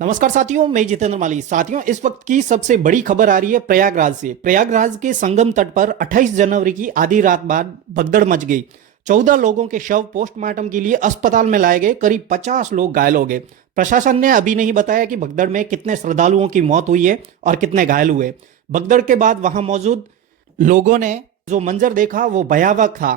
नमस्कार साथियों, मैं जितेंद्र माली। साथियों, इस वक्त की सबसे बड़ी खबर आ रही है प्रयागराज से। प्रयागराज के संगम तट पर 28 जनवरी की आधी रात बाद भगदड़ मच गई। 14 लोगों के शव पोस्टमार्टम के लिए अस्पताल में लाए गए। करीब 50 लोग घायल हो गए। प्रशासन ने अभी नहीं बताया कि भगदड़ में कितने श्रद्धालुओं की मौत हुई है और कितने घायल हुए। भगदड़ के बाद वहां मौजूद लोगों ने जो मंजर देखा वो भयावह था।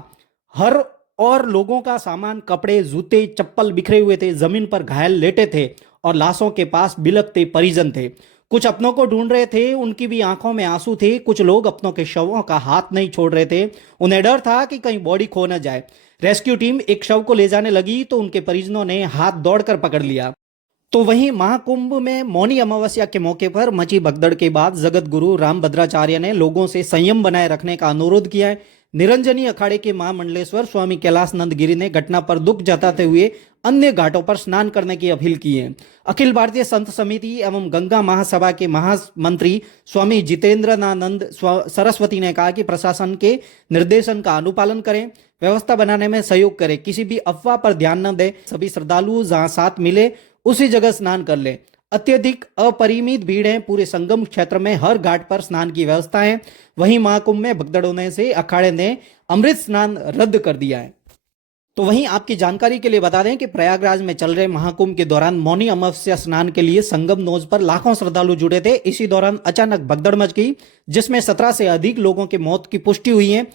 हर और लोगों का सामान, कपड़े, जूते, चप्पल बिखरे हुए थे। जमीन पर घायल लेटे थे और लाशों के पास बिलखते परिजन थे। कुछ अपनों को ढूंढ रहे थे, उनकी भी आंखों में आंसू थे। कुछ लोग अपनों के शवों का हाथ नहीं छोड़ रहे थे। उन्हें डर था कि कहीं बॉडी खो न जाए। रेस्क्यू टीम एक शव को ले जाने लगी तो उनके परिजनों ने हाथ दौड़कर पकड़ लिया। तो वहीं महाकुंभ में मौनी अमावस्या के मौके पर मची भगदड़ के बाद जगत गुरु रामभद्राचार्य ने लोगों से संयम बनाए रखने का अनुरोध किया है। निरंजनी अखाड़े के महामंडलेश्वर स्वामी कैलाश नंद गिरी ने घटना पर दुख जताते हुए अन्य घाटों पर स्नान करने की अपील की है। अखिल भारतीय संत समिति एवं गंगा महासभा के महामंत्री स्वामी जितेंद्रनानंद सरस्वती ने कहा कि प्रशासन के निर्देशन का अनुपालन करें, व्यवस्था बनाने में सहयोग करें, किसी भी अफवाह पर ध्यान न दें। सभी श्रद्धालु जहां साथ मिले उसी जगह स्नान कर ले। अत्यधिक अपरिमित भीड़ है। पूरे संगम क्षेत्र में हर घाट पर स्नान की व्यवस्था है। वहीं महाकुंभ में भगदड़ होने से अखाड़े ने अमृत स्नान रद्द कर दिया है। तो वहीं आपकी जानकारी के लिए बता दें कि प्रयागराज में चल रहे महाकुंभ के दौरान मौनी अमावस्या स्नान के लिए संगम नोज पर लाखों श्रद्धालु जुटे थे। इसी दौरान अचानक भगदड़ मच गई, जिसमें 17 से अधिक लोगों की मौत की पुष्टि हुई है।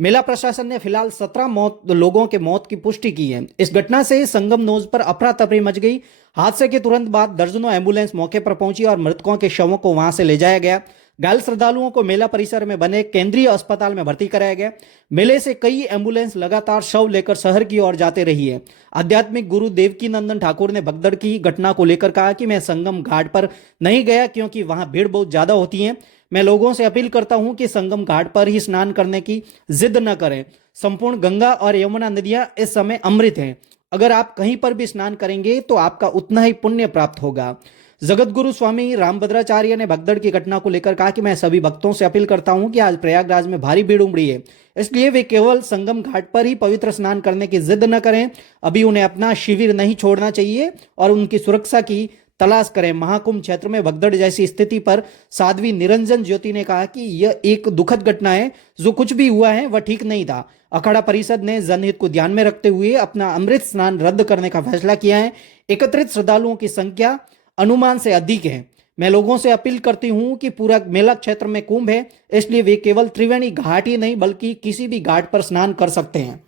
मेला प्रशासन ने फिलहाल 17 लोगों के मौत की पुष्टि की है। इस घटना से संगम नोज पर अफरा तफरी मच गई। हादसे के तुरंत बाद दर्जनों एम्बुलेंस मौके पर पहुंची और मृतकों के शवों को वहां से ले जाया गया। घायल श्रद्धालुओं को मेला परिसर में बने केंद्रीय अस्पताल में भर्ती कराया गया। मेले से कई एम्बुलेंस लगातार शव लेकर शहर की ओर जाते रही है। आध्यात्मिक गुरु देवकी नंदन ठाकुर ने भगदड़ की घटना को लेकर कहा कि मैं संगम घाट पर नहीं गया क्योंकि वहां भीड़ बहुत ज्यादा होती है। मैं लोगों से अपील करता हूं कि संगम घाट पर ही स्नान करने की जिद न करें। संपूर्ण गंगा और यमुना नदियां इस समय अमृत हैं। अगर आप कहीं पर भी स्नान करेंगे तो आपका उतना ही पुण्य प्राप्त होगा। जगत गुरु स्वामी रामभद्राचार्य ने भगदड़ की घटना को लेकर कहा कि मैं सभी भक्तों से अपील करता हूं कि आज प्रयागराज में भारी भीड़ उमड़ी है, इसलिए वे केवल संगम घाट पर ही पवित्र स्नान करने की जिद न करें। अभी उन्हें अपना शिविर नहीं छोड़ना चाहिए और उनकी सुरक्षा की तलाश करें। महाकुंभ क्षेत्र में भगदड़ जैसी स्थिति पर साध्वी निरंजन ज्योति ने कहा कि यह एक दुखद घटना है। जो कुछ भी हुआ है वह ठीक नहीं था। अखाड़ा परिषद ने जनहित को ध्यान में रखते हुए अपना अमृत स्नान रद्द करने का फैसला किया है। एकत्रित श्रद्धालुओं की संख्या अनुमान से अधिक है। मैं लोगों से अपील करती हूं कि पूरा मेला क्षेत्र में कुंभ है, इसलिए वे केवल त्रिवेणी घाट ही नहीं बल्कि किसी भी घाट पर स्नान कर सकते हैं।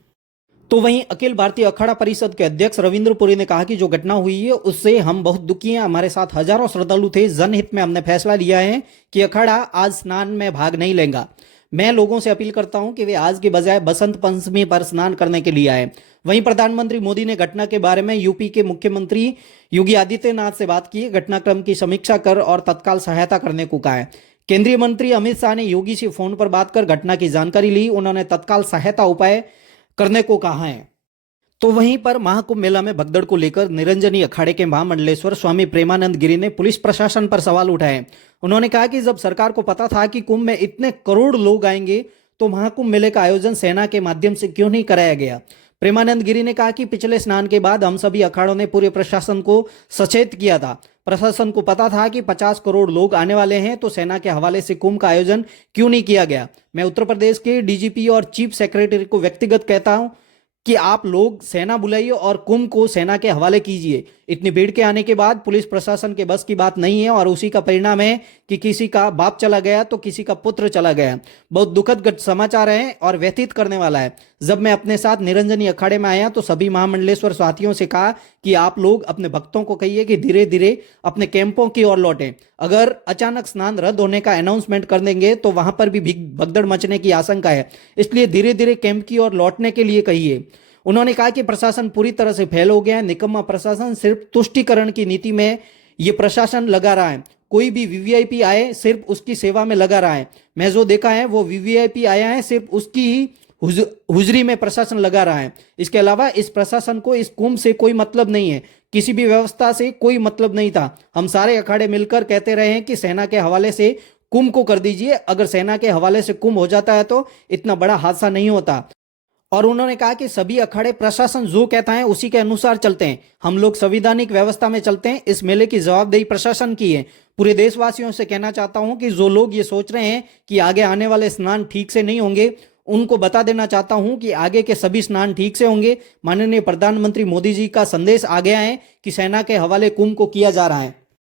तो वहीं अखिल भारतीय अखाड़ा परिषद के अध्यक्ष रविंद्र पुरी ने कहा कि जो घटना हुई है उससे हम बहुत दुखी हैं। हमारे साथ हजारों श्रद्धालु थे। जनहित में हमने फैसला लिया है कि अखाड़ा आज स्नान में भाग नहीं लेगा। मैं लोगों से अपील करता हूं कि वे आज के बजाय बसंत पंचमी पर स्नान करने के लिए आए। वहीं प्रधानमंत्री मोदी ने घटना के बारे में यूपी के मुख्यमंत्री योगी आदित्यनाथ से बात की। घटनाक्रम की समीक्षा कर और तत्काल सहायता करने को कहा है। केंद्रीय मंत्री अमित शाह ने योगी से फोन पर बात कर घटना की जानकारी ली। उन्होंने तत्काल सहायता उपाय करने को कहा है। तो वहीं पर महाकुंभ मेला में भगदड़ को लेकर निरंजनी अखाड़े के महामंडलेश्वर स्वामी प्रेमानंद गिरी ने पुलिस प्रशासन पर सवाल उठाए। उन्होंने कहा कि जब सरकार को पता था कि कुंभ में इतने करोड़ लोग आएंगे तो महाकुंभ मेले का आयोजन सेना के माध्यम से क्यों नहीं कराया गया। प्रेमानंद गिरी ने कहा कि पिछले स्नान के बाद हम सभी अखाड़ों ने पूरे प्रशासन को सचेत किया था। प्रशासन को पता था कि 50 करोड़ लोग आने वाले हैं, तो सेना के हवाले से कुंभ का आयोजन क्यों नहीं किया गया। मैं उत्तर प्रदेश के डीजीपी और चीफ सेक्रेटरी को व्यक्तिगत कहता हूं कि आप लोग सेना बुलाइए और कुंभ को सेना के हवाले कीजिए। इतनी भीड़ के आने के बाद पुलिस प्रशासन के बस की बात नहीं है और उसी का परिणाम है कि किसी का बाप चला गया तो किसी का पुत्र चला गया। बहुत दुखद समाचार है और व्यथित करने वाला है। जब मैं अपने साथ निरंजनी अखाड़े में आया तो सभी महामंडलेश्वर साथियों से कहा कि आप लोग अपने भक्तों को कहिए कि धीरे धीरे अपने कैंपों की ओर लौटें। अगर अचानक स्नान रद्द होने का अनाउंसमेंट कर देंगे तो वहां पर भी भगदड़ मचने की आशंका है, इसलिए धीरे धीरे कैंप की ओर लौटने के लिए कहिए। उन्होंने कहा कि प्रशासन पूरी तरह से फेल हो गया है। निकम्मा प्रशासन सिर्फ तुष्टीकरण की नीति में ये प्रशासन लगा रहा है। कोई भी वीवीआईपी आए सिर्फ उसकी सेवा में लगा रहा है। मैं जो देखा है वो वीवीआईपी आया है सिर्फ उसकी ही हुजरी में प्रशासन लगा रहा है। इसके अलावा इस प्रशासन को इस कुंभ से कोई मतलब नहीं है, किसी भी व्यवस्था से कोई मतलब नहीं था। हम सारे अखाड़े मिलकर कहते रहे हैं कि सेना के हवाले से कुंभ को कर दीजिए। अगर सेना के हवाले से कुंभ हो जाता है तो इतना बड़ा हादसा नहीं होता। और उन्होंने कहा कि सभी अखाड़े प्रशासन जो कहता है उसी के अनुसार चलते हैं। हम लोग संवैधानिक व्यवस्था में चलते हैं। इस मेले की जवाबदेही प्रशासन की है। पूरे देशवासियों से कहना चाहता हूं कि जो लोग ये सोच रहे हैं कि आगे आने वाले स्नान ठीक से नहीं होंगे, उनको बता देना चाहता हूं कि आगे के सभी स्नान ठीक से होंगे। माननीय प्रधानमंत्री मोदी जी का संदेश आ गया है कि सेना के हवाले कुंभ को किया जा रहा है।